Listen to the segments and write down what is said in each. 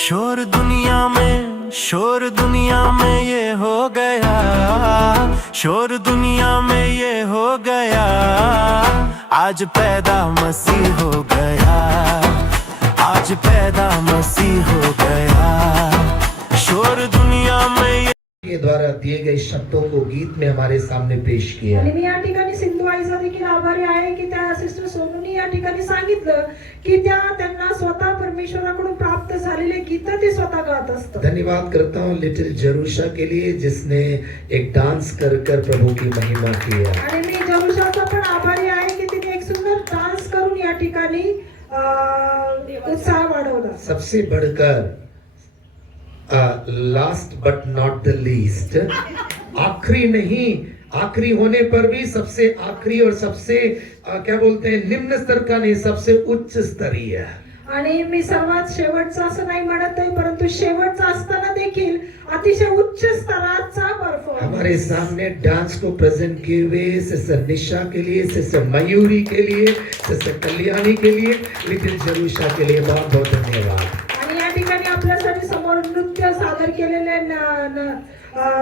शोर दुनिया में ये हो गया, शोर दुनिया में ये हो गया, आज पैदा मसीह हो गया, आज पैदा मसीह हो गया, शोर दुनिया में के द्वारा दिए गए शब्दों को गीत में हमारे सामने पेश किया। आणि मी या ठिकाणी सिंधू आईचा देखील आभारी आहे की त्या सिस्टर सोनूनी या ठिकाणी सांगितलं की त्यांना स्वतः परमेश्वराकडून प्राप्त झालेले गीत ते स्वतः गात असतात। धन्यवाद करता हूँ लिटिल जरूशा के लिए जिसने एक डांस कर कर प्रभु की महिमा की है। आणि मी जरूशाचा पण आभारी आहे की तिने एक सुंदर डान्स करून या ठिकाणी उत्साह वाढवला। सबसे बढ़कर last but not the least, आखिरी नहीं, आखिरी होने पर भी सबसे आखिरी और सबसे क्या बोलते हैं निम्न स्तर का नहीं, सबसे उच्च स्तरीय। आणि मी सर्वात शेवटचा असं नाही म्हणत आहे, परंतु शेवटचा असताना देखील अतिशय उच्च स्तराचा परफॉर्मन्स। हमारे सामने डांस को प्रेजेंट किए हुए सिस्टर निशा के लिए, सिस्टर मयूरी के लिए, सिस्टर कल्याणी के लिए, लिटिल जरूशा के लिए बहुत बहुत धन्यवाद। आणि या ठिकाणी आपल्यासाठी समोर नृत्य सादर केलेले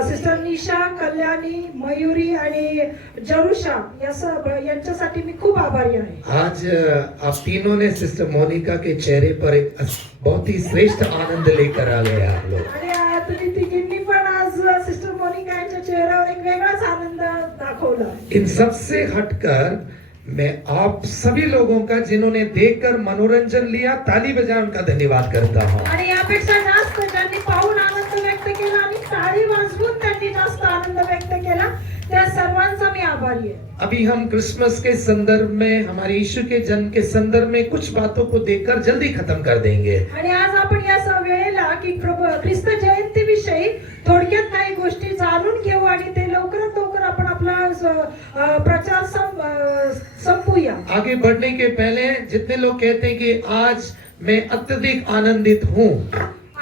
सिस्टर निशा, कल्याणी, मयूरी आणि जरूशा यांच्यासाठी मी खूप आभारी आहे। आज आप तीनों ने सिस्टर मोनिका के चेहरे पर एक बहुत ही श्रेष्ठ आनंद लेकर आ गए आप लोग। आणि तुम्ही तिघींनी पण आज सिस्टर मोनिका यांच्या चेहऱ्यावर एक वेगळाच आनंद दाखवला। इन सबसे हटकर मैं आप सभी लोगों का जिन्होंने देखकर मनोरंजन लिया, ताली बजाकर उनका धन्यवाद करता हूँ। आणि यापेक्षा जास्त ज्यांनी पाहून आनंद व्यक्त केला आणि ताली वाजवून त्यांनी जास्त आनंद व्यक्त केला, त्या सर्वांचा मी आभारी आहे। अभी हम क्रिसमस के संदर्भ में, हमारे यीशु के जन्म के संदर्भ में कुछ बातों को देखकर जल्दी खत्म कर देंगे। आणि आज आपण या वेळेला की ख्रिस्त जयंती विषयी थोडक्यात काही गोष्टी जाणून घेऊ आणि ते लवकरात लवकर आपण आपला प्रचार संपूया। आगे बढ़ने के पहले जितने लोग कहते हैं कि आज मैं अत्यधिक आनंदित हूँ,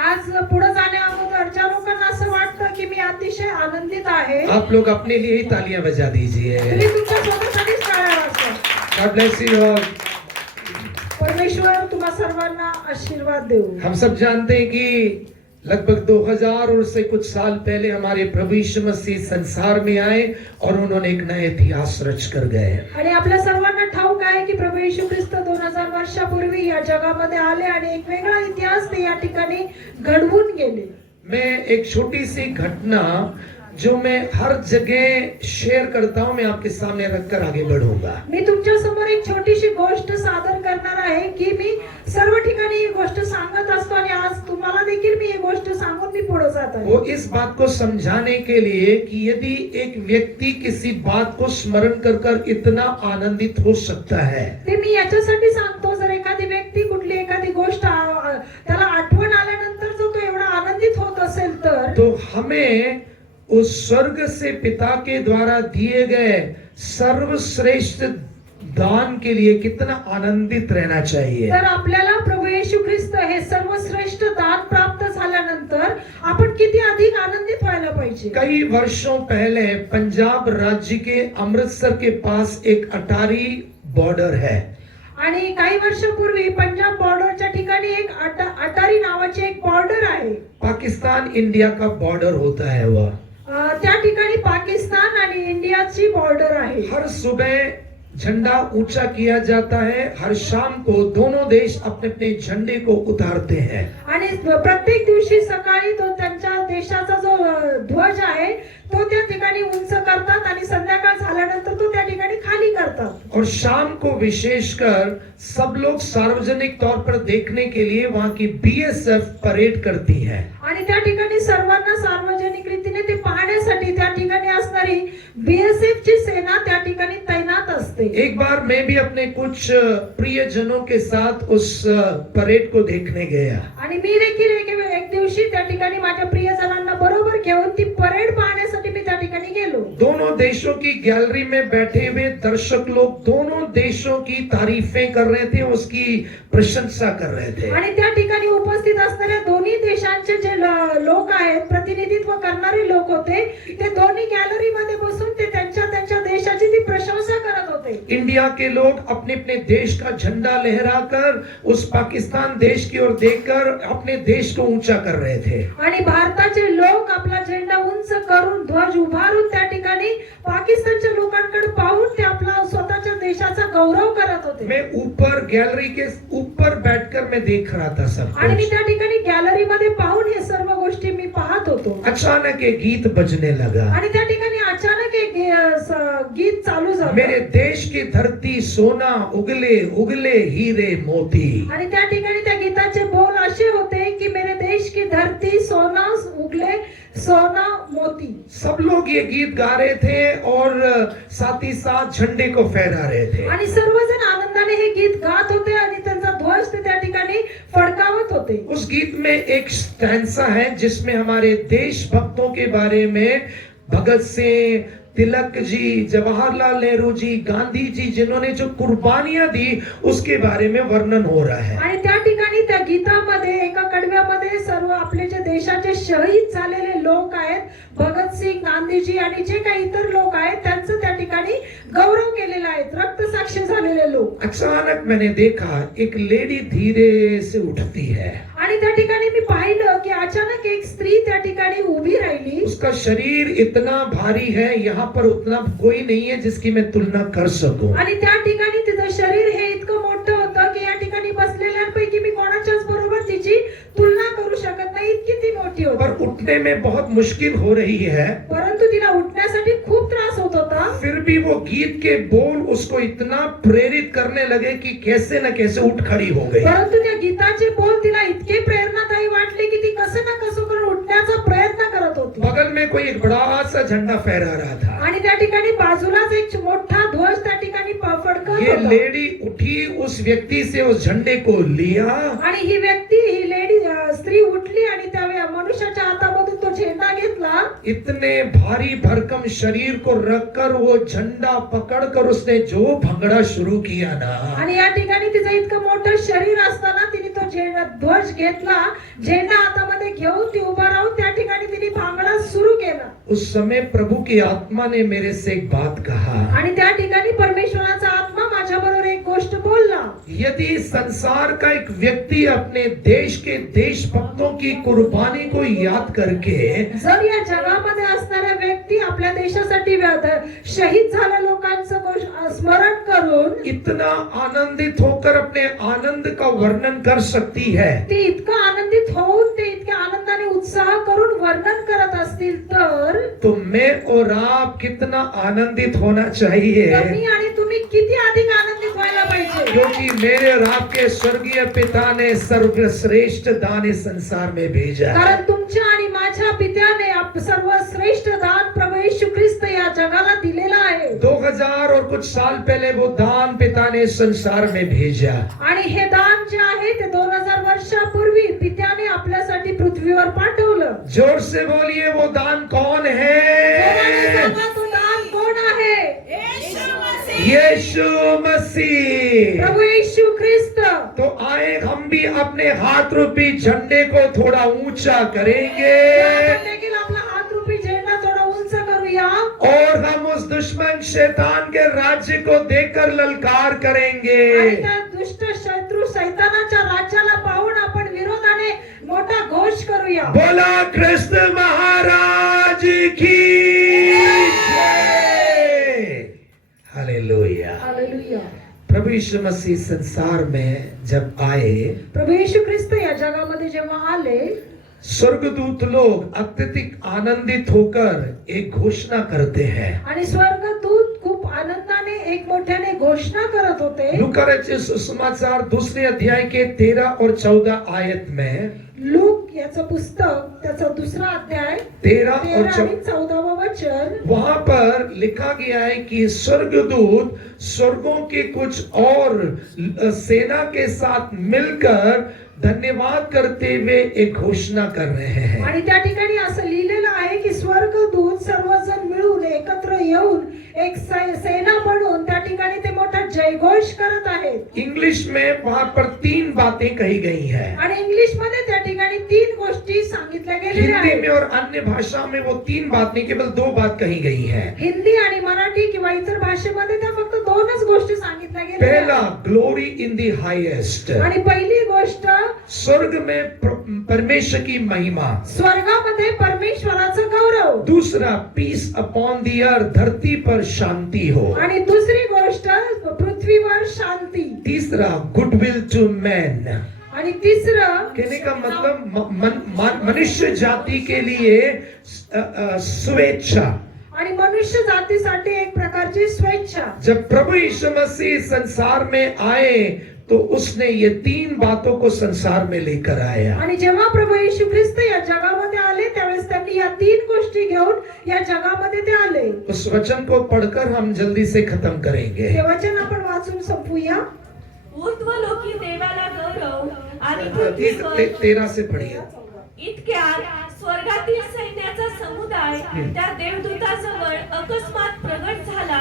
आज पुढे जाण्या अगोदर ज्या लोकांना असं वाटतं की मी अतिशय आनंदित आहे, आप लोग अपने लिए ही तालियां बजा दीजिए। तुम्ही तुमच्या स्वतःसाठीच टाळ्या वाजवा। God bless you all। परमेश्वर तुम्हा सर्वांना आशीर्वाद देऊ। हम सब जानते हैं कि लगभग 2000 और से कुछ साल पहले हमारे प्रभु यीशु मसीह संसार में आए और उन्होंने एक नया इतिहास रच कर गए। आणि आपल्या सर्वांना ठाऊक आहे की प्रभू येशू ख्रिस्त 2000 वर्षापूर्वी या जगामध्ये आले आणि एक वेगळा इतिहास ते या ठिकाणी घडवून गेले। मैं एक छोटी सी घटना जो मैं हर जगह शेयर करता हूँ, मैं आपके सामने रखकर आगे बढ़ूंगा। मी तुमच्या समोर एक छोटीशी गोष्ट सादर करणार आहे की मी सर्व ठिकाणी ही गोष्ट सांगत असतो आणि आज तुम्हाला देखील मी ही गोष्ट सांगून मी पुढे जात आहे। वो इस बात को समझाने के लिए कि यदि एक व्यक्ति किसी बात को स्मरण कर कर इतना आनंदित हो सकता है, ते मी याच्यासाठी सांगतो, जर एखादी व्यक्ती कुठली एखादी गोष्ट त्याला आठवण आल्यानंतर जो तो एवढा आनंदित होत असेल तर तो हमें उस स्वर्ग से पिता के द्वारा दिए गए सर्वश्रेष्ठ दान के लिए कितना आनंदित रहना चाहिए। तर आपल्याला प्रभू येशू ख्रिस्त हे सर्वश्रेष्ठ दान प्राप्त झाल्यानंतर आपण किती अधिक आनंदित व्हायला पाहिजे। कई वर्षों पहले पंजाब राज्य के अमृतसर के पास एक अटारी बॉर्डर है आणि काही वर्षापूर्वी पंजाब बॉर्डरच्या ठिकाणी एक अटारी नावाची एक बॉर्डर आहे। पाकिस्तान इंडिया का बॉर्डर होता है वह। त्या ठिकाणी पाकिस्तान आणि इंडियाची बॉर्डर आहे। हर सुबह झंडा ऊंचा किया जाता है, हर शाम को दोनों देश अपने अपने झंडे को उतारते हैं आणि प्रत्येक दिवशी सकाळी तो त्यांच्या देशाचा जो ध्वज आहे तो त्या ठिकाणी उंच करतात आणि संध्याकाळ झाल्यानंतर तो त्या ठिकाणी खाली करतात। और शाम को विशेषकर सब लोग सार्वजनिक तौर पर देखने के लिए वहाँ की बीएसएफ परेड करती है आणि त्या ठिकाणी सर्वांना सार्वजनिक रीतीने ते पाहण्यासाठी त्या ठिकाणी असणारी बीएसएफ ची सेना त्या ठिकाणी तैनात असते। एक बार मैं भी अपने कुछ प्रियजनों के साथ उस परेड को देखने गया आणि मी देखील एक दिवशी त्या ठिकाणी माझ्या प्रियजनांना बरोबर घेऊन ती परेड पाहण्यासाठी मी त्या ठिकाणी गेलो। दोनों देशों की गैलरी में बैठे हुए दर्शक लोग दोनों देशों की तारीफें कर रहे थे, उसकी प्रशंसा कर रहे थे। आणि त्या ठिकाणी उपस्थित असणाऱ्या दोन्ही देशांचे जे लोक आहेत, प्रतिनिधित्व करणारे लोक होते, ते दोन्ही गॅलरी मध्ये बसून ते त्यांच्या देशाची ती प्रशंसा करत होते. इंडिया के लोग अपने अपने देश का झंडा लहराकर उस पाकिस्तान देश की ओर देखकर अपने देश को ऊंचा कर रहे थे. आणि भारताचे लोक आपला झेंडा उंच करून ध्वज उभारून त्या ठिकाणी पाकिस्तानच्या लोकांकडे पाहून ते आपला स्वतःच्या देशाचा गौरव करत होते. मैं ऊपर गैलरी के ऊपर बैठकर मैं देख रहा था सब आणि मी कुछ. त्या ठिकाणी गॅलरी मध्ये पाहून हे सर्व गोष्टी मी पाहत होतो. अचानक एक गीत बजने लगा. आणि त्या ठिकाणी अचानक एक गीत चालू मेरे झालं. देश की धरती सोना उगले उगले हीरे मोती. आणि त्या ठिकाणी त्या गीताचे बोल असे होते की मेरे देश की धरती सोना उगले सोना मोती. सब लोग ये गीत गा रहे थे और साथ ही साथ झंडे को फहरा रहे थे. आणि सर्वजण आनंदाने हे गीत गात होते आणि त्यांचा ध्वज ते त्या ठिकाणी फडकावत होते. उस गीत में एक स्टैंसा है जिसमें हमारे देशभक्तों के बारे में भगत सिंह, तिलक जी, जवाहरलाल नेहरू जी, गांधी जी जिन्होंने जो कुर्बानियां दी उसके बारे में वर्णन हो रहा है. आणि त्या ठिकाणी त्या गीतामध्ये एका कडव्यामध्ये सर्व आपले जे देशाचे शहीद झालेले लोक आहेत, भगतसिंग, गांधीजी आणि जे काही इतर लोक आहेत त्यांचं त्या ठिकाणी गौरव केलेला आहे, रक्तसाक्षी झालेले लोक. अचानक मैंने देखा एक लेडी धीरे से उठती है. आणि त्या ठिकाणी मी पाहिलं की अचानक एक स्त्री त्या ठिकाणी उभी राहिली. उसका शरीर इतना भारी है, यहाँ पर उतना कोई नहीं है जिसकी मैं तुलना कर सकूं. आणि त्या ठिकाणी तिचं शरीर हे इतकं मोठं होतं की या ठिकाणी बसलेल्यांपैकी मी कोणाच्याच बरोबर तिची तुलना करू शकत नाही, इतकी ती मोठी पर होती. उठने में बहुत मुश्किल हो रही है. परंतु तिला उठण्यासाठी खूप त्रास होत होता. फिर भी वो गीत के बोल उसको इतना प्रेरित करने लगे कि कैसे न कैसे उठ खड़ी हो गई. परंतु त्या गीताचे बोल तिला इतके प्रेरणादायी वाटले की ती कसं ना कसं करून उठण्याचा प्रयत्न करत होती. बगल में कोई एक बड़ा सा झंडा फहरा रहा था. आणि त्या ठिकाणी बाजूलाच एक मोठा ध्वज त्या ठिकाणी फडकत ये होता. लेडी उठी, उस व्यक्ति से उस झंडे को लिया. आणि ही व्यक्ती, ही लेडी स्त्री उठली आणि त्या मनुष्याच्या हातामधून तो झेंडा घेतला. इतने भारी भरकम शरीर को रखकर वो झंडा पकड़कर उसने जो भंगड़ा शुरू किया ना. आणि या ठिकाणी तिचं इतकं मोठं शरीर असताना तिने तो ध्वज घेतला, झेंडा हातामध्ये घेऊन ती उभा राहून त्या ठिकाणी तिने भांगडा सुरू केला. उस समय प्रभु की आत्मा ने मेरे से एक बात कहा. आणि त्या ठिकाणी परमेश्वराचा आत्मा माझ्या बरोबर एक गोष्ट बोलला. यदि संसार का एक व्यक्ति अपने देश के देशभक्तों की कुर्बानी को याद करके जर या जगामध्ये असणाऱ्या व्यक्ती आपल्या देशासाठी शहीद झालेल्या लोकांचं स्मरण करून इतना आनंदित होकर अपने आनंद का वर्णन कर सकती है, ते इतकं आनंदित होऊन ते इतक्या आनंदाने उत्साह करून वर्णन करत असतील तर तो मैं और आप कितना आनंदित होना चाहिए. मी आणि तुम्ही किती अधिक आनंदित व्हायला पाहिजे. क्योंकि मेरे और आपके स्वर्गीय पिता ने सर्वश्रेष्ठ दान इस संसार में भेजा. कारण तुमच्या आणि माझ्या पित्याने सर्वश्रेष्ठ दान प्रभू येशू ख्रिस्त या जगाला दिलेला आहे. 2000 और कुछ साल पहले वो दान पिता ने इस संसार में भेजा. आणि हे दान जे आहे ते 2000 वर्षापूर्वी पित्याने आपल्यासाठी पृथ्वीवर पाठवलं. जोर से बोलिए वो दान कौन देवाने है? सांगा तो दान कोण आहे? यीशु मसीह. प्रभू येशू ख्रिस्त. तो आए हम भी अपने हाथ रूपी झंडे को थोड़ा ऊंचा करेंगे आपण देखील आपला हात रूपी झेंडा थोडा उंच करूया और हम उस दुश्मन शैतान के राज्य को देखकर ललकार आणि करेंगे. त्या दुष्ट शत्रू शैतानाच्या राज्याला पाहून आपण विरोधाने मोठा घोष करूया. बोला कृष्ण महाराज की जय. हालेलुया. हालेलुया. प्रभु यीशु मसीह संसार में जब आए, प्रभू येशू ख्रिस्त या जगामध्ये जेव्हा आले स्वर्गदूत लोग अत्यधिक आनंदित होकर एक घोषणा करते हैं. आणि स्वर्गदूत खूप आनंदाने एक मोठ्याने घोषणा करत होते. लूका रचित सुसमाचार दूसरे अध्याय के 13 और 14 आयत में लूक याचं पुस्तक त्याचा दुसरा अध्याय 13 और 13 आणि 14 वचन वहां पर लिखा गया है कि स्वर्गदूत स्वर्गों के कुछ और सेना के साथ मिलकर धन्यवाद करते हुए एक घोषणा कर रहे हैं. आणि त्या ठिकाणी असं लिहिलेलं आहे की स्वर्गदूत सर्वजण मिळून एकत्र येऊन एक सेना बनवून त्या ठिकाणी ते मोठा जयघोष करत आहेत. इंग्लिश में वहां पर 3 बातें कही गई है. आणि इंग्लिश मध्ये त्या ठिकाणी 3 गोष्टी सांगितल्या गेलेल्या हिंदी में आहेत. और अन्य भाषा में वो 3 बात नहीं, केवल 2 बात कही गई है. हिंदी आणि मराठी किंवा इतर भाषेमध्ये त्या फक्त 2च गोष्टी सांगितल्या गेलेल्या पहला, आहेत. Glory in the highest. आणि पहिली गोष्ट स्वर्ग में परमेश्वर की महिमा. स्वर्गामध्ये परमेश्वराचं गौरव. दूसरा, पीस अपॉन दी अर्थ, धरती पर शांति हो. आणि दुसरी गोष्ट पृथ्वीवर शांती. तीसरा, गुडविल टू मैन. आणि तिसरं कहने का मतलब मनुष्य जाति के लिए स्वेच्छा. आणि मनुष्य जातीसाठी एक प्रकारची स्वेच्छा. जब प्रभु यीशु मसीह संसार में आए तो उसने ये 3 बातों को संसार में लेकर आया. आणि जेव्हा प्रभू येशू ख्रिस्त या जगामध्ये आले त्यावेळेस त्यांनी या 3 गोष्टी घेऊन या जगामध्ये ते आले. उस वचन को पढ़कर हम जल्दी से खत्म करेंगे. हे वचन आपण वाचून संपूया. ऊर्ध्वलोकी देवाला गौरव आणि पृथ्वीवर 13 से पढ़िए. इतक्यात स्वर्गातील सैन्याचा समुदाय त्या देवदूताजवळ अकस्मात प्रगट झाला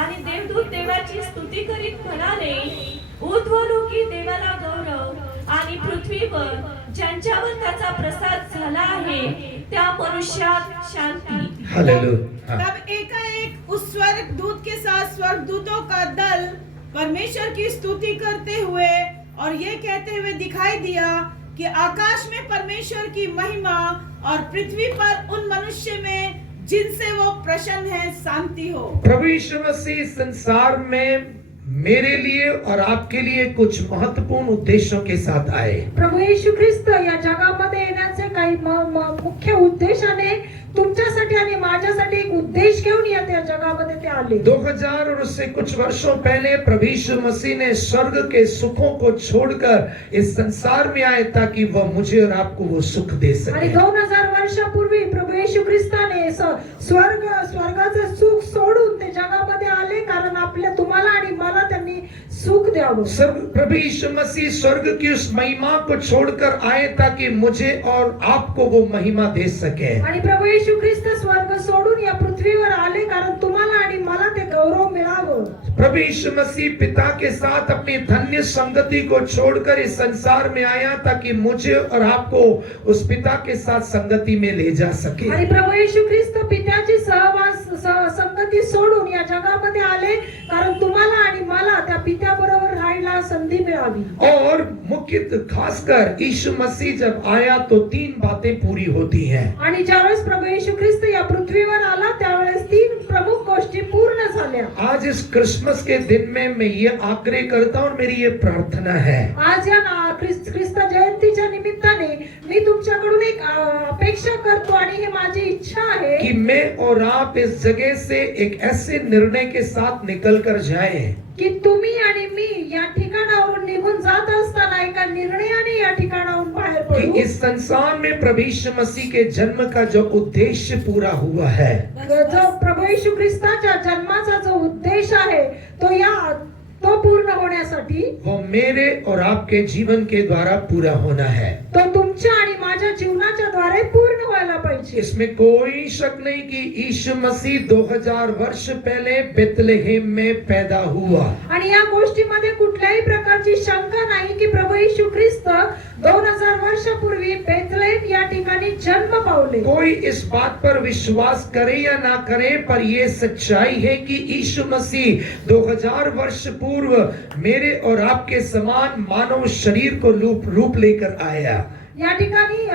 आणि देवदूत देवाची स्तुती करीत म्हणाले, ऊर्ध्वलोकी देवाला गौरव आणि पृथ्वीवर ज्यांच्यावर त्याचा प्रसाद झाला आहे त्या मनुष्यात शांती. हालेलुया. तब एकाएक उस स्वर्गदूत के साथ स्वर्गदूतों का दल परमेश्वर की स्तुति करते हुए और ये कहते हुए दिखाई दिया कि आकाश में परमेश्वर की महिमा और पृथ्वी पर उन मनुष्य में जिनसे वो प्रसन्न है शांति हो. प्रभु यीशु मसीह संसार में मेरे लिए और आपके लिए कुछ महत्वपूर्ण उद्देश्यों के साथ आए. प्रभू येशू ख्रिस्त या जगामध्ये येण्याचे काही मुख्य उद्देशाने तुमच्यासाठी आणि माझ्यासाठी एक उद्देश घेऊन या जगामध्ये ते आले. 2000 और उससे कुछ वर्षों पहले प्रभु यीशु मसीह ने स्वर्ग के सुखों को छोड़कर इस संसार में आए ताकि वह मुझे और आपको वो सुख दे आणि सके. 2000 वर्षापूर्वी प्रभू येशू ख्रिस्ताने स्वर्गाचं सुख सोडून ते जगामध्ये आले कारण आपल्या तुम्हाला आणि मला त्यांनी सुख द्यावं. प्रभु यीशु मसीह स्वर्ग की उस महिमा को छोड़कर आए ताकि मुझे और आपको वो महिमा दे सके. आणि प्रभू येशू ख्रिस्त स्वर्ग सोडून या पृथ्वीवर आले कारण तुम्हाला आणि मला ते गौरव मिळावं. प्रभु यीशु मसीह पिता के साथ अपनी धन्य संगति को छोड़कर इस संसार में आया ताकि मुझे और आपको उस पिता के साथ संगति में ले जा सके. आणि प्रभू येशू ख्रिस्त पित्याची संगती सोडून या जगामध्ये आले कारण तुम्हाला आणि मला त्या पित्याबरोबर राहायला संधी मिळावी. और मुख्य खासकर यीशु मसीह जब आया तो 3 बातें पूरी होती हैं. आणि ज्यावेळेस प्रभू येशू ख्रिस्त या पृथ्वीवर आला त्यावेळेस 3 प्रमुख गोष्टी पूर्ण झाल्या. आज इस क्रिसमस के दिन में मैं ये आग्रह करता हूं और मेरी ये प्रार्थना है. आज या ख्रिस्त जयंतीच्या निमित्ताने मी तुमच्याकडून एक अपेक्षा करतो आणि ही माझी इच्छा आहे कि मैं और आप इस जगह से एक ऐसे निर्णय के साथ निकल कर जाएं की तुम्ही आणि मी या ठिकाणावरून निघून जात असताना एका निर्णयाने या ठिकाणाहून बाहेर कि पडू. इस संसार में प्रभु यीशु मसीह के जन्म का जो उद्देश्य पूरा हुआ है, जो प्रभू येशू ख्रिस्ताच्या जन्माचा जो उद्देश आहे तो पूर्ण होण्यासाठी वो मेरे और आपके जीवन के द्वारा पूरा होना है. तो तुमच्या आणि माझ्या जीवनाच्या द्वारे पूर्ण व्हायला पाहिजे. इसमें कोई शक नहीं कि यीशु मसीह 2000 वर्ष पहले बेथलेहेम में पैदा हुआ. आणि या गोष्टीमध्ये कुठल्याही प्रकारची शंका नाही की प्रभू येशू ख्रिस्त 2000 वर्षापूर्वी बेथलेहेम या ठिकाणी जन्म पावले. कोई इस बात पर विश्वास करे या ना करे पर यह सच्चाई है कि यीशु मसीह 2000 वर्ष पूर्व मेरे और आपके समान मानव शरीर को रूप लेकर आया. या ठिकाणी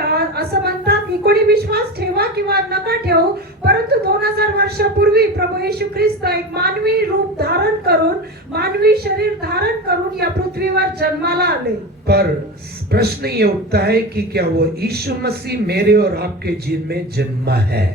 असं म्हणतात की कोणी विश्वास ठेवा किंवा नका ठेवू परंतु 2000 वर्षापूर्वी प्रभू येशू ख्रिस्त एक मानवी रूप धारण करून मानवी शरीर धारण करून या पृथ्वीवर जन्माला आले. पर प्रश्न ये उठता है कि क्या वो यीशु मसीह मेरे और आपके जीवन में जन्मा है?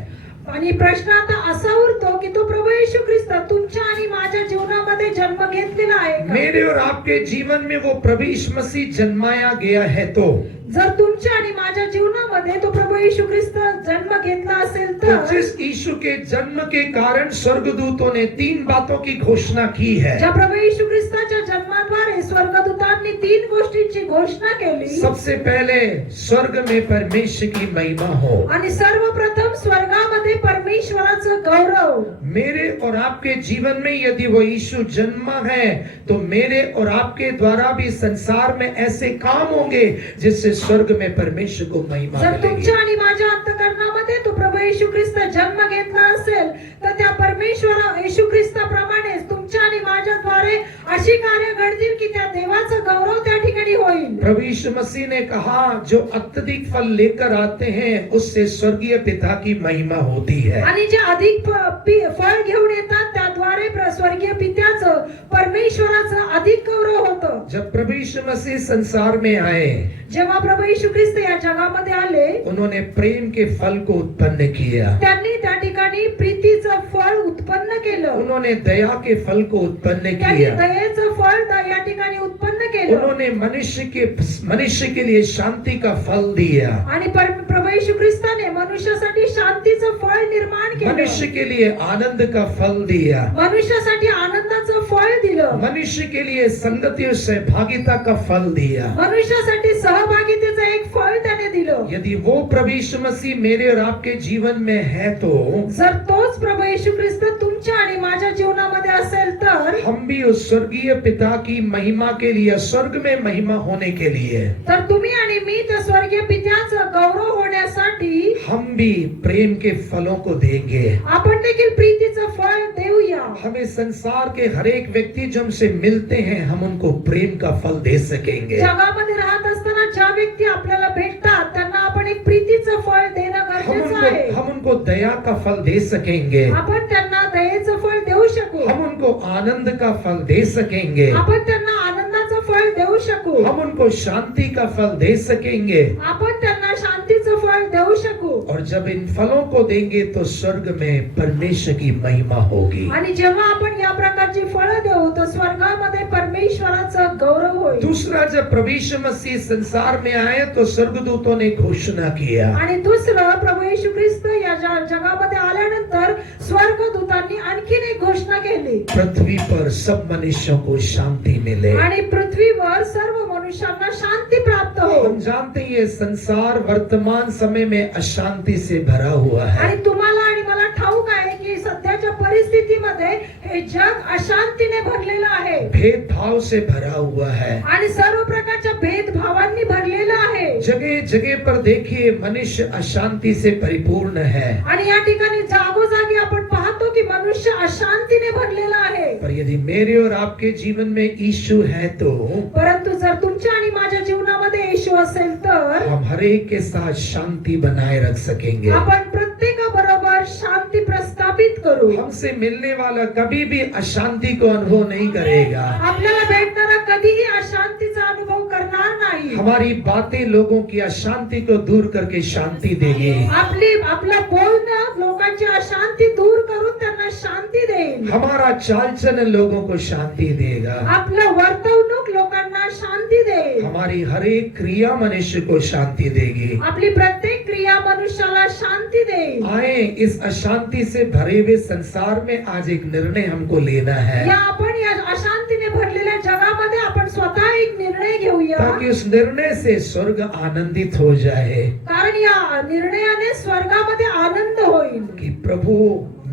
आणि प्रश्न आता असा उरतो की तो प्रभू येशू ख्रिस्त तुमच्या आणि माझ्या जीवनामध्ये जन्म घेतलेला आहे का? मेरे और आपके जीवन में वो प्रभु यीशु मसीह जन्माया गया है तो जर तुमच्या आणि माझ्या जीवनामध्ये तो प्रभू येशू ख्रिस्त जन्म घेतला असेल तो तर जिस यीशु के जन्म के कारण स्वर्गदूतों ने 3 बातों की घोषणा की है। ज्या प्रभू येशू ख्रिस्ताच्या जन्माद्वारे स्वर्गदूतांनी 3 गोष्टींची घोषणा केली. सबसे पहले स्वर्ग में परमेश्वर की महिमा हो। आणि सर्वप्रथम स्वर्गामध्ये परमेश्वराचं गौरव. मेरे और आपके जीवन में यदि वो यीशु जन्मा है तो मेरे और आपके द्वारा भी संसार में ऐसे काम होंगे जिससे स्वर्ग में परमेश्वर को महिमा जर मिलेगी। तुमच्या आणि माझ्या अंतःकरणामध्ये तो प्रभू येशू ख्रिस्त जन्म घेतला असेल तर त्या परमेश्वर येशू ख्रिस्ताप्रमाणे तुमच्या आणि माझ्याद्वारे अशी कार्य घडतील की त्या देवाचा गौरव त्या ठिकाणी होईल. प्रभु यीशु मसीह ने कहा जो अत्यधिक फल लेकर आते हैं उससे स्वर्गीय पिता की महिमा होती है। आणि जे अधिक फळ घेऊन येतात त्याद्वारे स्वर्गीय पित्याचं परमेश्वराचं अधिक गौरव होतं. जब प्रभु यीशु मसीह संसार में आए जेव्हा प्रभू येशू ख्रिस्त या जगामध्ये आले उन्होंने प्रेम के फल को उत्पन्न किया। त्यांनी त्या ठिकाणी प्रीतीचं फळ उत्पन्न केलं. उन्होंने दया के फल को उत्पन्न त्यांनी किया। दयेचं फळ या ठिकाणी उत्पन्न केलं. उन्होंने मनुष्य के लिए शांति का फल दिया। आणि प्रभू येशू ख्रिस्ताने मनुष्यासाठी शांतीचं फळ निर्माण मनुष्य केलं. के लिए आनंद का फल दिया। मनुष्यासाठी आनंदाचं फळ दिलं. मनुष्य के लिए संगति और सहभागिता का फल दिया। मनुष्यासाठी सहभागितेचं एक फळ त्याने दिलं. यदि वो प्रभु यीशु मसीह मेरे और आपके जीवन में है तो जर तोच प्रभू येशू ख्रिस्त तुमच्या आणि माझ्या जीवनामध्ये असेल तर हम भी उस स्वर्गीय पिता की महिमा के लिए स्वर्ग में महिमा होने के लिए तर तुम्ही आणि मी त्या स्वर्गीय पित्याचं गौरव होण्यासाठी हम भी प्रेम के फलों को देंगे। आपण देखील प्रीतीचं फळ देऊया. हमें संसार के हर एक व्यक्ति जो हमसे मिलते हैं हम उनको प्रेम का फल दे सकेंगे। जगामध्ये राहत असताना ज्या व्यक्ती आपल्याला भेटतात त्यांना आपण एक प्रीतीचं फळ देणं गरजेचं आहे. हम उनको दया का फल दे सकेंगे। आपण त्यांना दयेचं फळ देऊ शकू. हम उनको आनंद का फल दे सकेंगे। आपण त्यांना आनंदाचं फळ देऊ शकू. हम उनको शांति का फल दे सकेंगे। आपण त्यांना शांतीचं फळ देऊ शकू. और जब इन फलों को देंगे तो स्वर्ग में परमेश्वर की महिमा होगी। आणि जेव्हा आपण या प्रकारची फळं देऊ तर स्वर्गामध्ये परमेश्वराचं गौरव होईल. दूसरा जब प्रभु यीशु मसीह संसार में आए तो स्वर्गदूतों ने घोषणा किया। आणि दुसरं प्रभू येशू ख्रिस्त या जगामध्ये आल्यानंतर स्वर्गदूतांनी आणखीन एक घोषणा केली. पृथ्वी पर सब मनुष्यों को शांति मिले। आणि पृथ्वीवर सर्व मनुष्यांना शांती प्राप्त हो. हम जानते हैं ये संसार वर्तमान समय में अशांति से भरा हुआ है। आणि तुम्हाला आणि मला ठाऊक आहे की सध्याच्या परिस्थितीमध्ये हे जग अशांतीने भरलेलं आहे. भेदभाव से भरा हुआ है। आणि सर्व प्रकारच्या भेदभावांनी भरलेलं आहे. जगह जगह पर देखिए मनुष्य अशांति से परिपूर्ण है। आणि या ठिकाणी जागोजागी आपण पाहतो की मनुष्य अशांतीने भरलेला आहे. पर यदि मेरे और आपके जीवन में यीशु है तो परंतु जर तुमच्या आणि माझ्या जीवनामध्ये येशू असेल तर हम हर एक के साथ शांति बनाए रख सकेंगे। आपण प्रत्येकाबरोबर शांती प्रस्थापित करू. हमसे मिलने वाला कभी भी अशांति को अनुभव नहीं करेगा। आपल्याला भेटणारा कधीही अशांतीचा अनुभव करणार नाही. हमारी बातें लोगों की अशांति को दूर करके शांति देगी। आपलं बोलणं लोकांची अशांती दूर करून त्यांना शांती देईल. हमारा चाल चलन लोगों को शांति देगा। आपलं वर्तवणूक लोकांना शांती देईल. हमारी हर एक क्रिया मनुष्य को शांति देगी। आपली प्रत्येक क्रिया मनुष्याला शांति देईल. आए इस अशांति से भरे हुए संसार में आज एक निर्णय हमको लेना है या आपण या अशांतीने भरलेल्या जगामध्ये आपण स्वतः एक निर्णय घेऊया. ताकि उस निर्णय से स्वर्ग आनंदित हो जाए कारण या निर्णयाने स्वर्गामध्ये आनंद होईल. कि प्रभु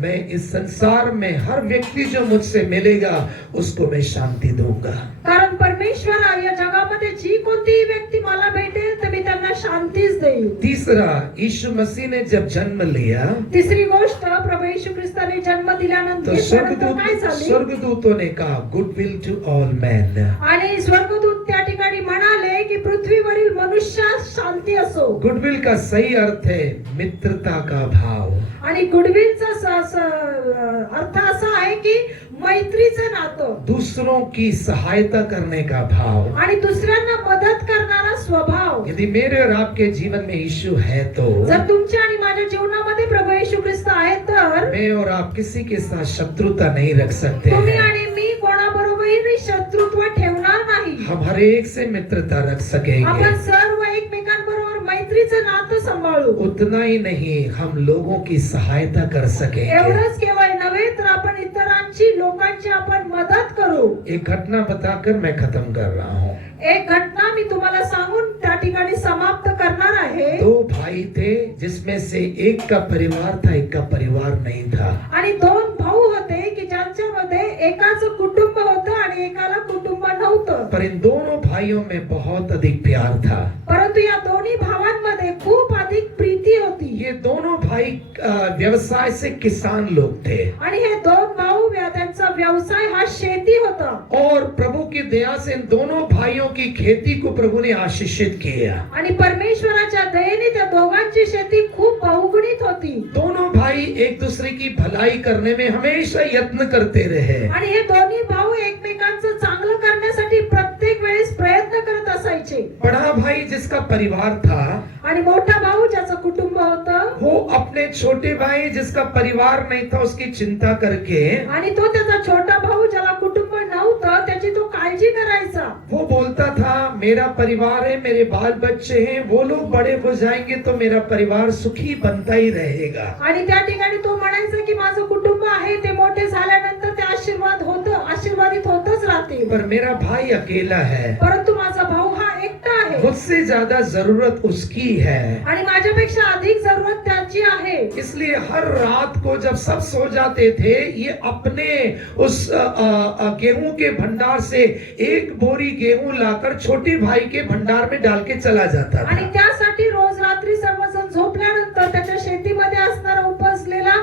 मैं इस संसार में हर व्यक्ति जो मुझसे मिलेगा उसको मैं शांति दूंगा। कारण परमेश्वर या जगामध्ये जी कोणतीही व्यक्ती मला भेटेल तर मी त्यांना शांतीच देईल. तीसरा यीशु मसीह ने जब जन्म लिया तिसरी गोष्ट प्रभु येशू ख्रिस्ताने जन्म तो दिल्यानंतर काय झाले. स्वर्गदूतों ने कहा good will to all man. आणि स्वर्गदूत त्या ठिकाणी म्हणाले की पृथ्वीवरील मनुष्यास शांती असो. गुडविल का सही अर्थ है मित्रता का भाव। आणि गुडविलचा अर्थ असा आहे की मैत्रीचं नातं, दूसरों की सहायता करने का भाव आणि दुसऱ्यांना मदत करणारा स्वभाव. यदि मेरे और आपके जीवन में यीशु है तो जर तुमच्या आणि माझ्या जीवनामध्ये प्रभू येशू ख्रिस्त आहे तर मैं और आप किसी के साथ शत्रुता नहीं रख सकते तुम्ही हैं। आणि मी कोणाबरोबरही शत्रुत्व ठेवणार नाही. हम हर एक से मित्रता रख सकेंगे। आपण सर्व एकमेकांना करू. उतना ही नहीं, हम लोगों की सहायता कर सकेंगे. एवढंच केवळ नव्हे तर आपण इतरांची लोकांची आपण मदत करू. एक घटना बताकर मैं खत्म कर रहा हूँ. एक घटना मी तुम्हाला सांगून त्या ठिकाणी समाप्त करणार आहे. दो भाई थे जिसमें से एक का परिवार था, एक का परिवार नहीं था. आणि दोन भाऊ होते की ज्यांच्यामध्ये एकाच कुटुंब होतं आणि एकाला कुटुंब नव्हतं. पर इन दोनों भाइयों में बहुत अधिक प्यार था. परंतु या दोन्ही भावांमध्ये खूप अधिक प्रीती होती. ये दोनों भाई व्यवसाय से किसान लोग थे. आणि हे दोन भाऊ त्यांचा व्यवसाय हा शेती होता. और प्रभु की दया से इन दोनों भाइयों की खेती को प्रभु ने आशीषित किया. आणि परमेश्वराच्या दयेने त्या दोघांची शेती खूप बहुगुणित होती. दोनों भाई एक दूसरे की भलाई करने में हमेशा यत्न करते रहे. आणि हे दोन्ही भाऊ एकमेकांचं चांगलं करण्यासाठी प्रत्येक वेळेस प्रयत्न करत असायचे. बड़ा भाई जिसका परिवार था, आणि मोठा भाऊ ज्याचं कुटुंब होतं, वो अपने छोटे भाई जिसका परिवार नहीं था उसकी चिंता करके आणि तो त्याचा छोटा भाऊ ज्याला कुटुंब नव्हतं त्याची तो काळजी करायचा. वो बोलता था, मेरा परिवार है, मेरे बाल बच्चे हैं, वो लोग बड़े हो जाएंगे तो मेरा परिवार सुखी बनता ही रहेगा. आणि त्या ठिकाणी तो म्हणायचा की माझं कुटुंब आहे ते मोठे झाल्यानंतर ते आशीर्वादित होतच राहतील. पर मेरा भाई अकेला है, परंतु माझा भाऊ हा एकटा आहे मुझसे ज्यादा जरूरत उसकी है. आणि माझ्यापेक्षा अधिक जरूरत त्याची आहे. इसलिए हर रात को जब सब सो जाते थे, ये अपने उस गेहूं के भंडार से एक बोरी गेहूं लाकर छोटे भाई के भंडार में डाल के चला जाता आणि था. त्यासाठी रोज रात्री सर्वजण झोपल्यानंतर त्याच्या शेतीमध्ये असणारा उपसलेला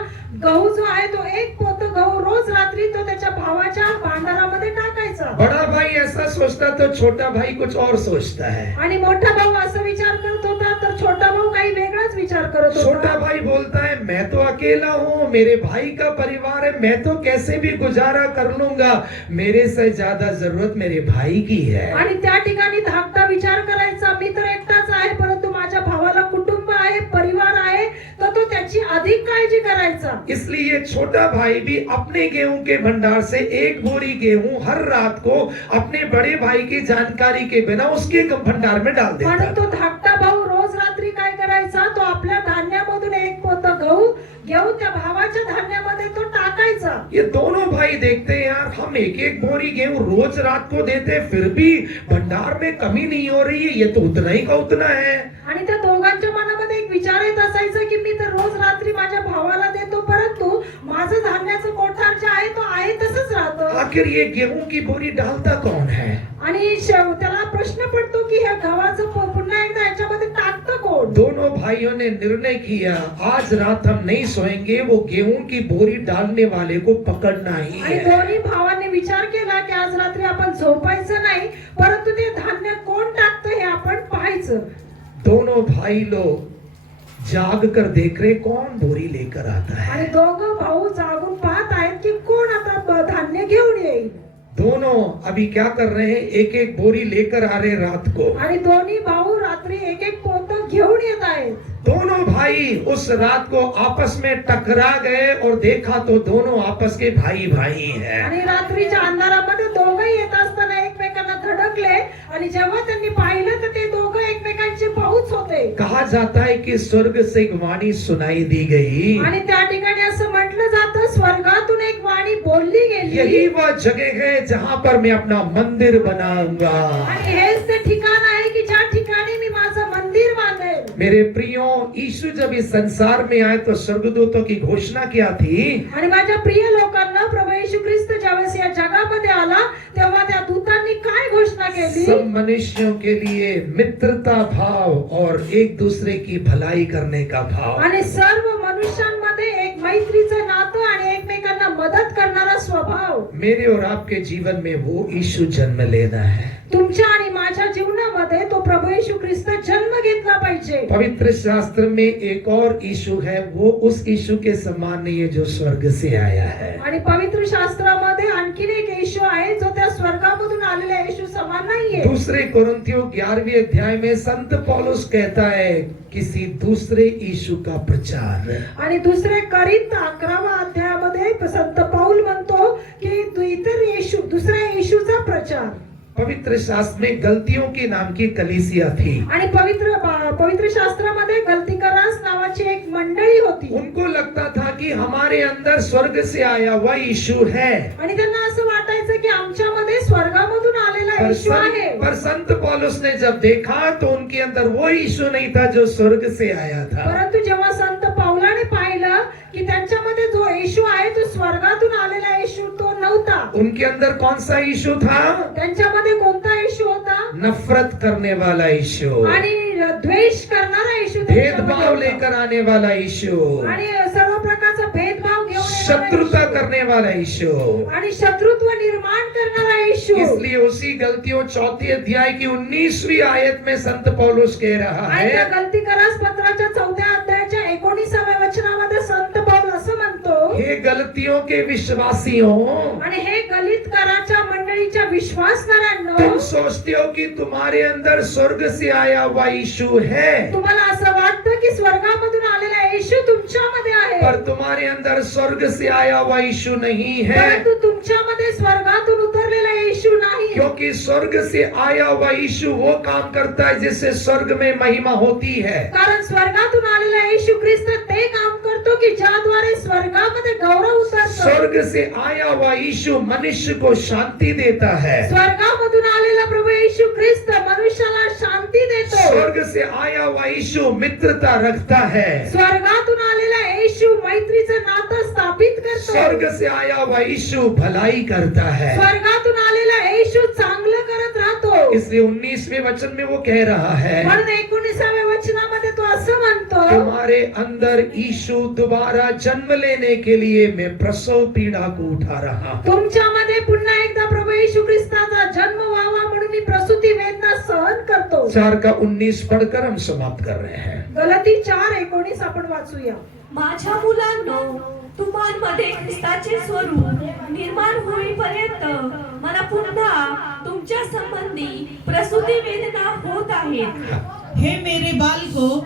गहू जो आहे तो एक पोत गहू रोज रात्री तो त्याच्या भावाच्या भांडारामध्ये टाकायचा. बड़ा भाई ऐसा सोचता तो छोटा भाई कुछ और सोचता है. आणि मोठा भाऊ असा विचार करत होता तर छोटा भाऊ काही वेगळाच विचार करत छोटा होता. भाई बोलता है, मैं तो अकेला हूँ, मेरे भाई का परिवार है, मैं तो कैसे भी गुजारा कर लूंगा, मेरे से ज्यादा जरूरत मेरे भाई की है. आणि त्या ठिकाणी धाकटा विचार करायचा, मी तर एकटाच आहे परंतु माझ्या भावाला कुटुंब आहे, परिवार आहे, तर तो त्याची अधिक काळजी करायचा. इसलिए छोटा भाई भी अपने गेहूं के भंडार से एक बोरी गेहूं हर रात को अपने बड़े भाई की जानकारी के बिना उसके भंडार में डाल देता म्हणून था. तो धाकटा भाऊ रोज रात्री काय करायचा, तो आपल्या धान्यामधून एक पोत गहू घेऊन त्या भावाच्या धान्यामध्ये तो टाकायचा. ये दोनों भाई देखते हैं, यार हम एक एक बोरी गेहूं रोज रात को देते फिर भी भंडार में कमी नहीं हो रही है, ये तो उतना ही का उतना है. आणि त्या दोघांच्या मनामध्ये एक विचार येत असायचा की मी तर रोज रात्री माझ्या भावाला देतो परंतु माझं धान्याचं कोठार जे आहे तो आहे तसंच राहतं. आखिर ये गेहूं की बोरी डालता कौन है. आणि त्याला प्रश्न पडतो की ह्या गव्हाचं पुन्हा एकदा याच्यामध्ये टाकतं कोण. दोनों भाइयों ने निर्णय किया, आज रात हम नहीं सोएंगे, वो गेहूं की बोरी डालने वाले को पकड़ना ही आणि है. दोन्ही भावांनी विचार केला की आज रात्री आपण झोपायचं नाही परंतु ते धान्य कोण टाकतं हे आपण पाहायचं. दोनों भाई लोग जाग कर देख रहे कौन बोरी लेकर आता है. आणि दोघं भाऊ जागून पाहत आहेत की कोण आता धान्य घेऊन येईल. दोनों अभी क्या कर रहे हैं, एक एक बोरी लेकर आ रहे रात को. आणि दोन्ही भाऊ रात्री एक एक पोत घेऊन येत आहेत. दोनों भाई उस रात को आपस में टकरा गए और देखा तो दोनों आपस के भाई भाई हैं. आणि रात्रीच्या अंधारामध्ये दोघंही येत असताना एकमेकांना धडकले आणि जेव्हा त्यांनी पाहिलं तर ते दोघं एकमेकांचे भाऊच होते. कहा जाता है कि स्वर्ग से एक वाणी सुनाई दी गई. आणि त्या ठिकाणी असं म्हटलं जातं स्वर्गातून एक वाणी बोलली यही गेली वह जगह है जहाँ पर मैं अपना मंदिर बनाऊंगा. आणि हेच ते ठिकाण आहे की ज्या ठिकाणी मी माझं मंदिर बांधेन. मेरे प्रियो, यीशु जब इस संसार में आए तो स्वर्गदूतों की घोषणा क्या थी. आणि माझ्या प्रिय लोकांना प्रभू येशू ख्रिस्त ज्यावेळेस या जगामध्ये आला तेव्हा त्या दूतांनी काय घोषणा केली. सब मनुष्यों के लिए मित्रता भाव और एक दूसरे की भलाई करने का भाव. आणि सर्व मनुष्यांमध्ये एक मैत्रीचं नातं आणि एकमेकांना मदत करणारा स्वभाव. मेरे और आपके जीवन में वो यीशु जन्म लेना है. तुमच्या आणि माझ्या जीवनामध्ये तो प्रभू येशू ख्रिस्त जन्म घेतला पाहिजे. पवित्र शास्त्र में एक और यीशु है, वो उस यीशु के समान नहीं है जो स्वर्ग से आया है. आणि पवित्र शास्त्रामध्ये आणखीन एक येशू आहे जो त्या स्वर्गामधून आलेल्या येशू समान नाहीये. दूसरे कोरिन्थियों 11वें अध्याय में संत पौलुस कहता है, किसी दूसरे यीशु का प्रचार. आणि दुसरे करिंथ 11व्या अध्यायामध्ये संत पौल म्हणतो की इतर येशू दुसऱ्या येशूचा प्रचार. पवित्र शास्त्र में गलतियों के नाम की कलीसिया थी. आणि पवित्र शास्त्रामध्ये गलती करणास कि हमारे अंदर स्वर्ग से आया हुआ यीशु है। आणि त्यांना असं वाटायचं की आमच्यामध्ये स्वर्गामधून आलेला येशू आहे. पर संत पौलुस ने जब देखा तो उनके अंदर वो यीशु नहीं था जो स्वर्ग से आया था। परंतु जेव्हा संत पौलाने पाहिलं की त्यांच्यामध्ये जो येशू आहे तो स्वर्गातून आलेला येशू तो नव्हता. उनके अंदर कौन सा यीशु था? त्यांच्यामध्ये कोणता येशू होता? नफरत करने वाला यीशु, आणि द्वेष करणारा येशू, भेदभाव लेकर आने वाला यीशु, आणि सर्व प्रकारचा भेदभाव घेऊन येणारा शत्रुता येशू, करने वाला यीशु, आणि शत्रुत्व निर्माण करणारा येशू. इसलिए उसी गलतियों 4 अध्याय की 19वीं आयत में संत पौलुस कह रहा आणि त्या है, गलती करास पत्राच्या 4 अध्यायाच्या 19व्या वचनामध्ये संत पौल असं म्हणतो, हे गलतियों के विश्वासियों, आणि हे गलित कराच्या मंडळीच्या विश्वासणाऱ्यांनो, तुम सोचते हो कि तुम्हारे अंदर स्वर्ग से आया हुआ यीशु है, तुम्हाला असं वाटतं की स्वर्गामधून आलेला येशू तुमच्यामध्ये आहे, पर तुम्हारे अंदर स्वर्ग से आया हुआ यीशु नहीं है, परंतु तुमच्यामध्ये स्वर्गातून उतरलेला येशू नाही. क्योंकि स्वर्ग से आया हुआ यीशु वो काम करता है जिससे स्वर्ग में महिमा होती है। कारण स्वर्गातून आलेला येशू ख्रिस्त ते काम करतो की ज्याद्वारे स्वर्गामध्ये गौरव उतरतो. स्वर्ग से आया हुआ यीशु मनुष्य को शांति देता है, स्वर्गामधून आलेला प्रभू येशू ख्रिस्त मनुष्याला शांती देतो. स्वर्ग से आया हुआ यीशु मित्रता रखता है, स्वर्गातून आलेला येशू मैत्रीचं नातं स्थापित करतो. स्वर्ग से आया हुआ यीशु भलाई करता है। स्वर्गातून आलेला येशू चांगलं करत राहतो. इसलिए 19वें वचन में वो कह रहा है, म्हणून 19व्या वचनामध्ये तो असं म्हणतो, तुम्हारे अंदर यीशु दोबारा जन्म लेने के लिए मैं प्रसव पीड़ा को उठा रहा हूं। तुमच्यामध्ये पुन्हा एकदा प्रभू येशू ख्रिस्ताचा जन्म व्हावा म्हणून मी प्रसूती वेदना सहन करतो. 4:19 पढ़कर हम समाप्त कर रहे हैं। गलाती 4:19 आपण वाचूया. माझ्या मुलांनो, तुम्हांमध्ये ख्रिस्ताचे स्वरूप निर्माण होईपर्यंत मला पुन्हा तुमच्या संबंधी प्रसूती वेदना होत आहेत. हे मेरे बालकों,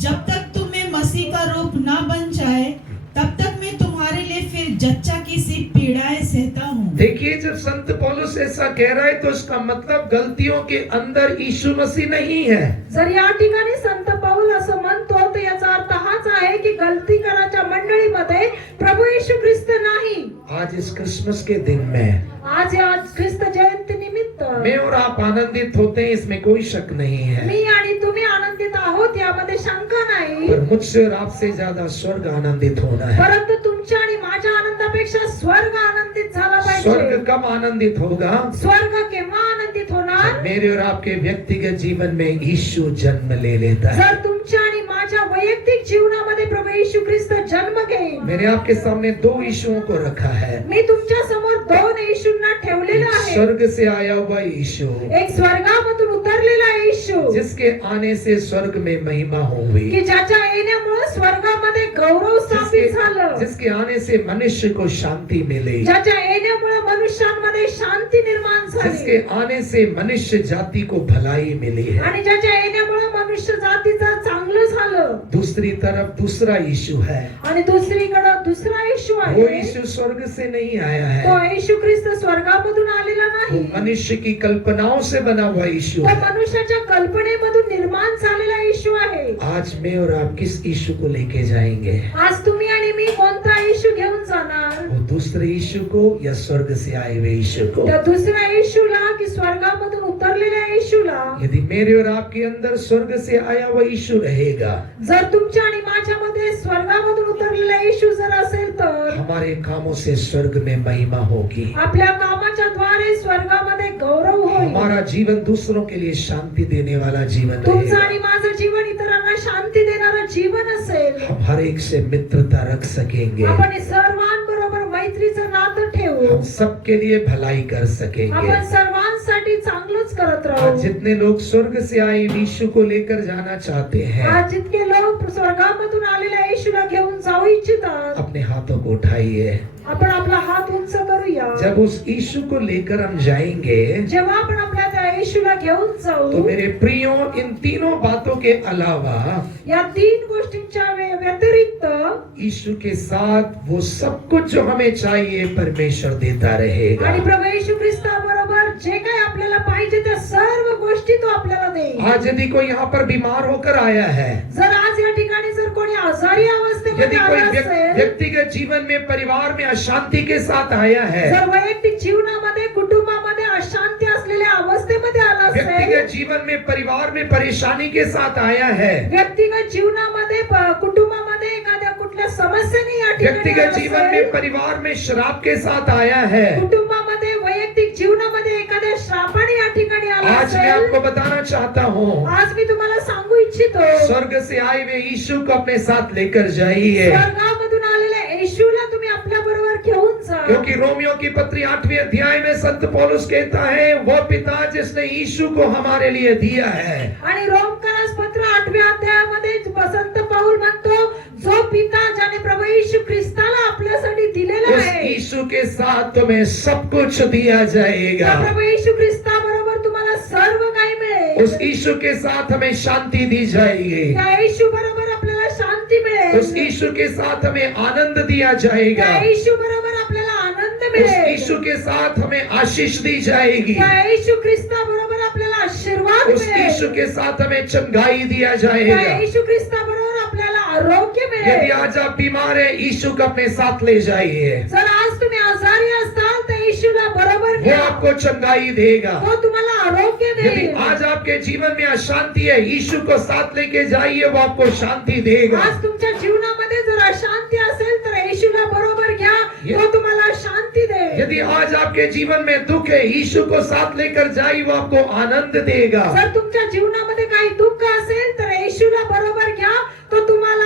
जब तक तुम्हें मसीह का रूप ना बन जाए तब तक मैं तुम्हारे लिए फिर जच्चा की सी पीड़ाएं सहता हूँ। देखिए, जब संत पौलुस ऐसा कह रहा है तो इसका मतलब गलतियों के अंदर यीशु मसीह नहीं है। जर या ठिकाणी संत पौल असं म्हणतो तर याचा अर्थ हाच आहे की गलती कराच्या मंडळीमध्ये प्रभू येशू ख्रिस्त नाही. आज इस क्रिसमस के दिन में आज या ख्रिस्त जयंती निमित्त मैं और आप आनंदित होते हैं, इसमें कोई शक नहीं है, मी आणि तुम्ही आनंदित आहोत यामध्ये शंका नाही. पर मुझसे और आपसे ज्यादा स्वर्ग आनंदित होना है। परंतु तुमच्या आणि माझ्या आनंदापेक्षा स्वर्ग आनंदित झाला स्वर्ग पाहिजे. कब आनंदित होगा? स्वर्ग केव्हा आनंदित होणार? मेरे और आपके व्यक्तिगत जीवन में यीशु जन्म ले लेता है। जर तुमच्या आणि माझ्या वैयक्तिक जीवनामध्ये प्रभू येशू ख्रिस्त जन्म घेईल. मैंने आपके सामने 2 यीशुओं को रखा है। मी तुमच्या समोर 2 येशूंना ठेवलेला आहे. स्वर्ग से आया हुआ यीशु, एक स्वर्गामधून उतरलेला येशू, जिसके आने से स्वर्ग में महिमा होगी, की ज्याच्या येण्यामुळे स्वर्गामध्ये गौरव स्थापित झालं, जिसके आने से मनुष्य को शांति मिली, ज्याच्या येण्यामुळे मनुष्यांमध्ये शांती निर्माण जिसके झाली, आने से मनुष्य जाति को भलाई मिली है। आणि ज्याच्या येण्यामुळे मनुष्य जातीचं चांगलं झालं. दूसरी तरफ दूसरा यीशु है, आणि दुसरीकडे दुसरा येशू वो आहे. यीशु स्वर्ग से नहीं आया तो है, येशू ख्रिस्त स्वर्गामधून आलेला वो नाही. मनुष्य की कल्पनाओं से बना हुआ यीशु तो है। मनुष्याच्या कल्पनेमधून निर्माण झालेला येशू आहे. आज मैं और आप किस यीशु को लेके जाएंगे? आज तुम्ही आणि मी कोणता येशू घेऊन जाणार? वो दूसरे यीशु को या स्वर्ग से आए हुए यीशु को? त्या दुसऱ्या येशूला की स्वर्गामधून उतरलेल्या येशूला? यदि मेरे और आपके अंदर स्वर्ग से आया हुआ यीशु रहेगा, जर तुमच्या आणि माझ्यामध्ये स्वर्गामधून उतरलेला येशू जर असेल तर हमारे कामों से स्वर्ग में महिमा होगी, आपल्या कामाच्या द्वारे स्वर्गामध्ये गौरव होईल. हमारा जीवन दूसरों के लिए शांति देने वाला जीवन तुमचं रहेगा, आणि माझं जीवन इतरांना शांती देणारं जीवन असेल. हम हर एक से मित्रता रख सकेंगे, आपण सर्वांबरोबर मैत्रीचं नातं ठेवू. हम सबके लिए भलाई कर सकेंगे। आपण सर्वांसाठी चांगलंच करत आज राहू. जितने लोग स्वर्ग से आए यीशु को लेकर जाना चाहते हैं, आज जितके लोक स्वर्गामधून आलेल्या येशूला घेऊन जाऊ इच्छितात, अपने हाथों को उठाइए। आपण आपला हात उंच करूया. जब उस यीशु को लेकर हम जाएंगे जेव्हा आपण आपल्या त्या येशूला घेऊन तो जाऊ, मेरे प्रियों, इन तीनों बातों के अलावा या 3 गोष्टींच्या व्यतिरिक्त यीशु के साथ वो सब कुछ जो हमें चाहिए परमेश्वर देता रहेगा। आणि प्रभू येशू ख्रिस्ताबरोबर जे काही आपल्याला पाहिजे त्या सर्व गोष्टी तो आपल्याला देईल. आज यदि कोई यहाँ पर बीमार होकर आया है, जर आज या ठिकाणी जर कोणी आजारी अवस्थेत यदि कोई आला असेल, व्यक्तिगत जीवन में परिवार में अशांति के साथ आया है, जर वैयक्तिक जीवनामध्ये कुटुंबामध्ये अशांती असलेल्या अवस्थेमध्ये आला असेल, व्यक्तिगत जीवन में परिवार में परेशानी के साथ आया है, व्यक्तिगत जीवनामध्ये कुटुंबामध्ये एखाद्या कुठल्या समस्येने या ठिकाणी व्यक्तिगत आला जीवन असेल, में परिवार में शराब के साथ आया है, कुटुंबामध्ये वैयक्तिक जीवनामध्ये एखाद्या श्रापाने या ठिकाणी आला आज मैं असेल, आपको बताना चाहता हूँ, आज मी तुम्हाला सांगू इच्छितो, स्वर्ग से आए हुए यीशु को अपने साथ लेकर जाइए, स्वर्गामधून आलेल्या येशूला तुम्ही आपल्या बरोबर घेऊन जा. क्योंकि रोमियो की पत्री 8वें अध्याय में संत पौलुस कहता है, वो पिता जिसने यीशु को हमारे लिए दिया है, आणि रोमकरास पत्र 8व्या अध्यायामध्ये संत पाऊल म्हणतो, जो पिता ज्याने प्रभू येशू ख्रिस्ताला आपल्यासाठी दिलेला उस आहे, यीशु के साथ तुम्हें सब कुछ दिया जाएगा, त्या प्रभू येशू ख्रिस्ता बरोबर तुम्हाला सर्व काही मिळेल. उस यीशु के साथ हमें शांति दी जाएगी, त्या येशू बरोबर आपल्याला शांती मिळेल, उस यीशु के साथ हमें आनंद दिया जाएगा, त्या येशू बरोबर आपल्याला आनंद उस मिळेल, यीशु के साथ हमें आशीष दी जाएगी, त्या येशू ख्रिस्ता बरोबर आपल्याला आशीर्वाद उस यीशु मिळेल, के साथ हमें चंगाई दिया त्या जाएगा. येशू ख्रिस्ता बरोबर आपल्याला आरोग्य यदि मिळेल. आज आप बीमार है, यीशु को अपने साथ ले जाइए, जर आज तुम्ही आजारी असाल तर येशूला बरोबर वो घ्या, आपको चंगाई देगा. तो तुम्हाला आरोग्य यदि देईल. आज आपके जीवन में अशांति है, यीशु को साथ लेके जाइए, वो आपको शांति देगा. आज तुमच्या जीवनामध्ये जर अशांती असेल तर येशूला बरोबर घ्या, तो तुम्हाला शांती देईल. यदि आज आपके जीवन में दुख है, यीशु को साथ लेकर जाइए, वो आपको आनंद देगा. जर तुमच्या जीवनामध्ये काही दुःख असेल तर येशूला बरोबर घ्या, तो तुम्हाला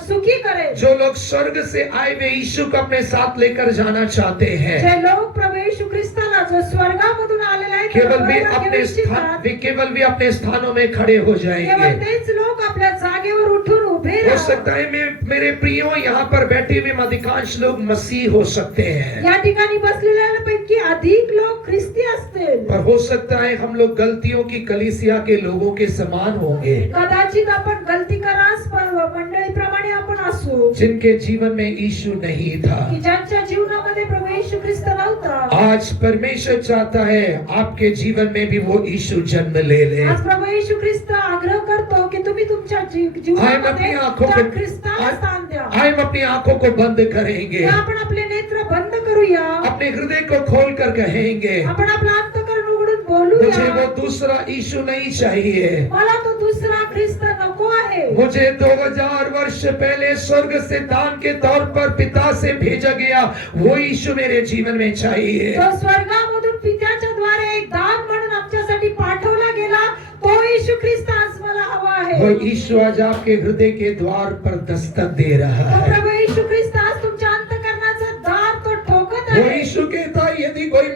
सुखी करेल. जो लोग स्वर्ग से आए वे यीशु को अपने साथ लेकर जाना चाहते हैं, जे लोक प्रभू येशू ख्रिस्ताला जो स्वर्गामधून आलेला आहे त्याला केवल वे बरोबर अपने घेऊ स्थान इच्छितात, केवल वे अपने स्थानों में खड़े हो केवळ जाएंगे. तेच लोक आपल्या जागेवर उठून उभे हो राहतात. सकता है मेरे प्रियो, यहाँ पर बैठे हुए अधिकांश लोग मसीह हो सकते हैं, या ठिकाणी बसलेल्यांपैकी अधिक लोक ख्रिस्ती असतील. पर हो सकता है हम लोग गलतियों की कलीसिया के लोगों के समान होंगे, कदाचित आपण गलती करास मंडळीप्रमाणे आपण असू, जिनके जीवन में यीशु नहीं था. की ज्यांच्या जीवनामध्ये प्रभू येशू ख्रिस्त नव्हता. आज परमेश्वर चाहता है आपके जीवन में भी वो यीशु जन्म ले ले. आज प्रभू येशू ख्रिस्त आग्रह करतो की तुम्ही तुमच्या जीवनामध्ये अपनी आंखों त्या को ख्रिस्ताला स्थान द्या. हम अपनी आंखों को बंद करेंगे, आपण आपले नेत्र बंद करूया, अपने हृदय को खोल कर कहेंगे, आपण आपलं अंतःकरण उघडून मुझे बोलूया, वो दूसरा यीशु नहीं चाहिए. मला तो दुसरा ख्रिस्त नको आहे. मुझे 2000 वर्ष पहले स्वर्ग से दान के तौर पर पिता से भेजा गया वो यीशु मेरे जीवन में चाहिए. तो स्वर्गामधून पित्याच्या द्वारे एक दान म्हणून आमच्यासाठी पाठवला गेला, तो येशू ख्रिस्त आज मला हवा वो आहे. यीशु आज आपके हृदय के द्वार पर दस्तक दे रहा तो है. प्रभू येशू ख्रिस्त आज तुमच्या अंतःकरणाचा दार तो ठोकत वो आहे. यीशु कहता है, यदि कोई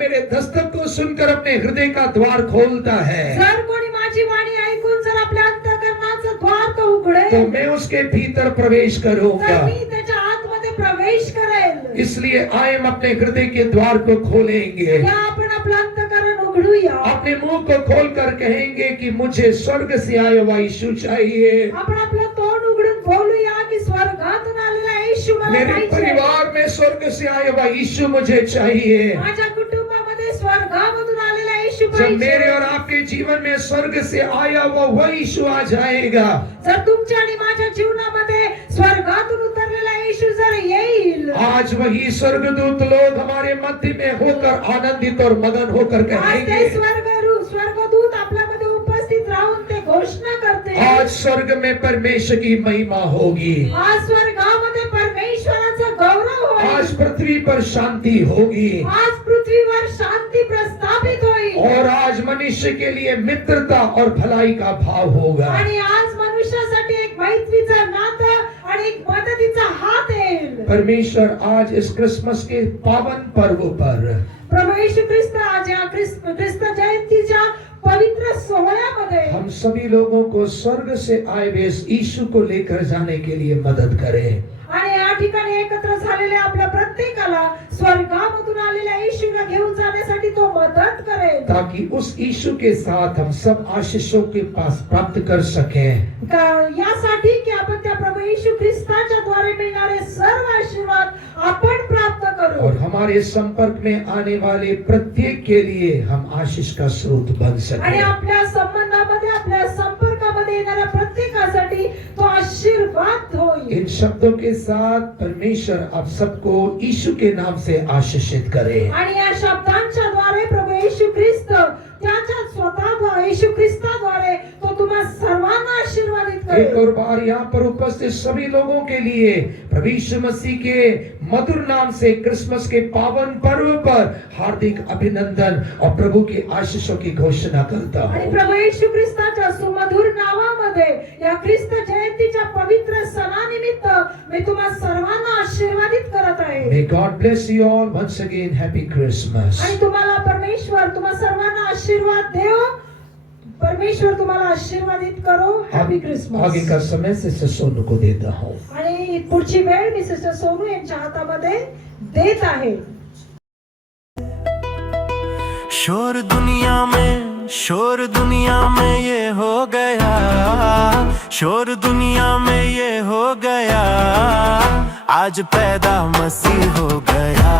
मेरे दस्तक को सुनकर अपने हृदय का द्वार खोलता है, जर कोणी माझी वाणी ऐकून जर आपल्या अंतःकरणाचं द्वार तो उघडेल, तो मैं उसके भीतर प्रवेश तर करूंगा. मी त्याच्या आतमध्ये प्रवेश करेल. इसलिए आए हम अपने हृदय के द्वार को खोलेंगे, या आपण आपलं अंतःकरण उघडूया, अपने मुंह को खोलकर कहेंगे कि मुझे स्वर्ग से आया हुआ यीशु चाहिए. आपण आपलं तोंड उघडून बोलूया की स्वर्गातून आलेला येशू मला मेरे पाहिजे. परिवार में स्वर्ग से आया हुआ यीशु मुझे चाहिए. माझ्या कुटुंबामध्ये स्वर्गामधून आलेला येशू जब पाहिजे. मेरे और आपके जीवन में स्वर्ग से आया हुआ वह यीशु आ जाएगा, जर तुमच्या आणि माझ्या जीवनामध्ये स्वर्गातून उतरलेला येशू जर येईल, आज वही स्वर्गदूत लोग हमारे मध्य में होकर आनंदित और मगन होकर आज ते कहेंगे, स्वर्गदूत आपल्यामध्ये उपस्थित राहून ते घोषणा करते, आज स्वर्ग में परमेश्वर की महिमा होगी, आज स्वर्गामध्ये परमेश्वराचा गौरव होईल, आज पृथ्वी पर शांति होगी, आज पृथ्वीवर शांती प्रस्थापित होईल, और आज मनुष्य के लिए मित्रता और भलाई का भाव होगा. आणि आज मनुष्यासाठी एक मैत्रीचं नातं आणि एक मदतीचा हात येईल. परमेश्वर आज इस क्रिसमस के पावन पर्व पर प्रभू येशू ख्रिस्त आज या ख्रिस्त जयंतीच्या पवित्र सोहळ्यामध्ये हम सभी लोगों को स्वर्ग से आए हुए इस यीशु को लेकर जाने के लिए मदद करें. आणि या ठिकाणी एकत्र झालेल्या आपल्या प्रत्येकाला स्वर्गामधून आलेल्या येशूला घेऊन जाण्यासाठी तो मदत करेल, ताकि उस यीशु के साथ हम सब आशीषों के पास प्राप्त कर सकें. यासाठी की आपण त्या प्रभू येशू ख्रिस्ताच्या द्वारे मिळणारे सर्व आशीर्वाद आपण प्राप्त करू, और हमारे संपर्क में आने वाले प्रत्येक के लिए हम आशीष का स्रोत बन आणि सकें. आपल्या संबंधामध्ये आपल्या संपर्कामध्ये येणाऱ्या प्रत्येकासाठी तो आशीर्वाद होईल. इन शब्दों के साथ परमेश्वर आप सबको यीशु के नाम से आशीषित करे। आणि या शब्दांच्या द्वारे प्रभू येशू ख्रिस्त त्याच्या स्वतः येशू ख्रिस्ताद्वारे तो तुम्हा सर्वांना आशीर्वादित एक करेल। और बार यहाँ पर उपस्थित सभी लोगों के लिए प्रभु यीशु मसीह के मधुर नाम से क्रिसमस के पावन पर्व पर हार्दिक अभिनंदन और प्रभु की आशीषों की घोषणा करता आणि हूँ। प्रभू येशू ख्रिस्ताच्या सुमधुर नावामध्ये या ख्रिस्त जयंतीच्या पवित्र सणानिमित्त मी तुम्हा सर्वांना आशीर्वादित करत आहे। May God bless you all once again. Happy Christmas. आणि तुम्हाला परमेश्वर तुम्हा सर्वांना आशीर्वाद देव। परमेश्वर तुम्हाला आशीर्वादित करो। Happy Christmas. आगे का समय सिस्टर सोनू को देता हूँ। आणि पुढची वेळ मी सिस्टर सोनू यांच्या हातामध्ये देत आहे। शोर दुनिया में ये हो गया, शोर दुनिया में ये हो गया, आज पैदा मसीह हो गया।